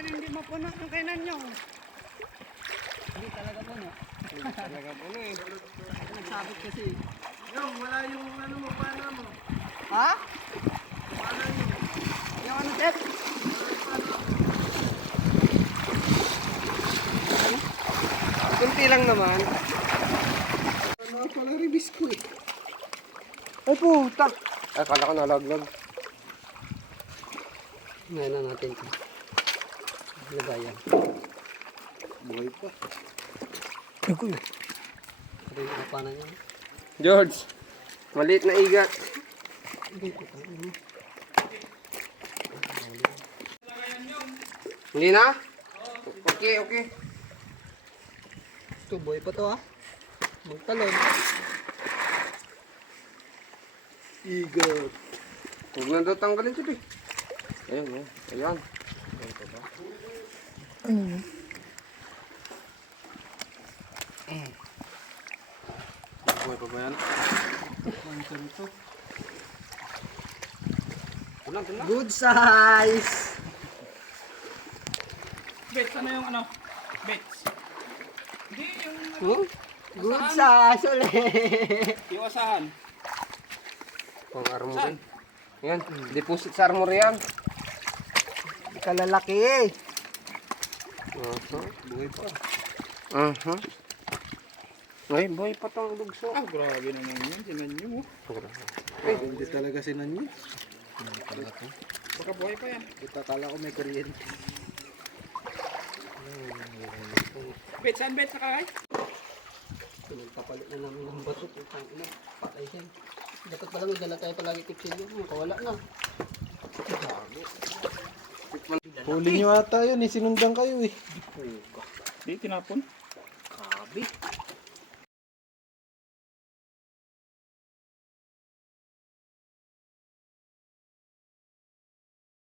Yan, hindi mapuno yung kainan nyo. Hindi talaga puno. Hindi talaga puno eh. Nagsabit kasi. Yung, wala yung ano mo, paano mo? Ha? Paano nyo? Yung ano, Ted? Kunti lang naman. Ano pala ribis ko eh. Ay puta. Ay, kala ko nalaglag. Ngayon na natin ito. Lagayan. Buhay pa. Ito yung kapanan niya. George, maliit na igat. Hindi na? Okay, okay. Ito, boy pa to ha. Magtalon. Igat. Huwag na daw tanggalin siya eh. Ayun, oh. Ayan. Ayan pa ba? Buhay pa ba yan? Tulang, tulang. Good size! Bets, ano yung ano? Bets. Hindi, yung Oh? Good size ulit! yung asahan. Pang armory. Yan, deposit sa armory yan. Kalalaki! Buhay pa. Ay, buhay pa tong lugso. Ah, grabe naman yun. Sinan nyo mo. Ay, hindi talaga sinanyo. Baka buhay pa yan. Kita kala ko may kuryente. Bets, saan bets nakakay? Nagpapalit na namin ng bato. Putang ina. Patay siya. Dapat pala may dala tayo palagi tipsilyo. Makawala na. Huli nyo ata yun eh, sinundan kayo eh. Di, tinapon. Kabi.